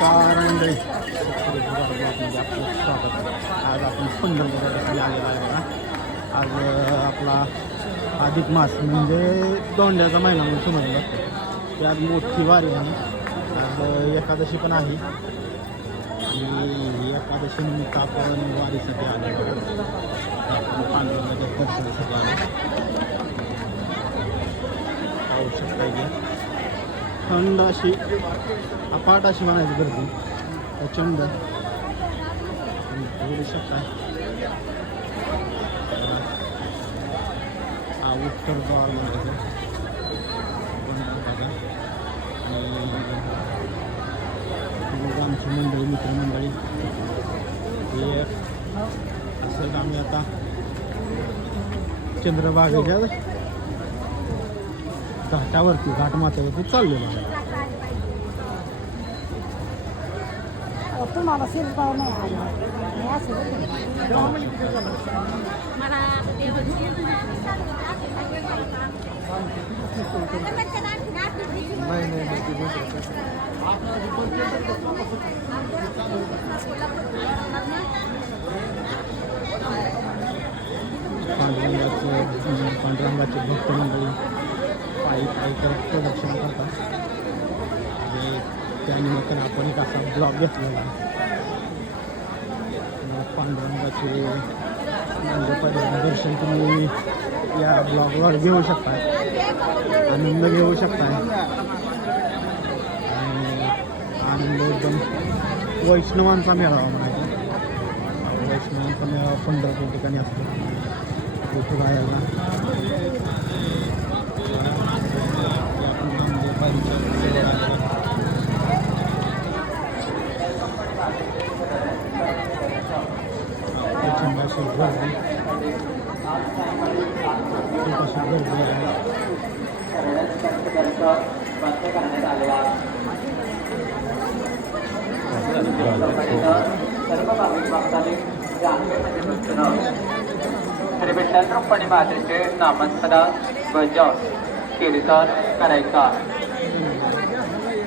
नमस्कार मंडळी म्हणजे आपलं स्वागत. आज आपण पंढरपूरला आलेलो आहे बघा. आज आपला अधिक मास म्हणजे दोंड्याचा महिना म्हणून समजलं जातं. आज मोठी वारी आहे. आज एकादशी पण आहे आणि एकादशी निमित्त आपण वारीसाठी आलो बघा. आपण पांडुरंगाच्या दर्शनासाठी आलो. पाहू शकता की थंड अशी अफाट अशी म्हणायची गर्दी प्रचंड बोलू शकता. हा उत्तर द्वार म्हणायचं आणि आमची मंडळी मित्रमंडळी हे असं आम्ही आता चंद्रभागेच्या घाटावरती घाटमाथ्यावरती चाललेलो आहे. तुम्हाला शिरगाव नाही आला असं पांडुरंगाचे भक्त मंडळी पायी करत प्रदक्षिणा करतात. आणि त्यानिमित्तानं आपण एक असा ब्लॉग घेतलेला आहे. पांडुरंगाचे दर्शन तुम्ही या ब्लॉगवर घेऊ शकता, आनंद घेऊ शकता. आणि आनंद एकदम वैष्णवांचा मेळावा म्हणायचा. वैष्णवांचा मेळावा पंढरपूर ठिकाणी असतो. तिथे राहायला सर्व भाविक भक्तांनी श्री विठ्ठल रुक्मिणी मातेचे नामस्मरण भजन कीर्तन करायचा.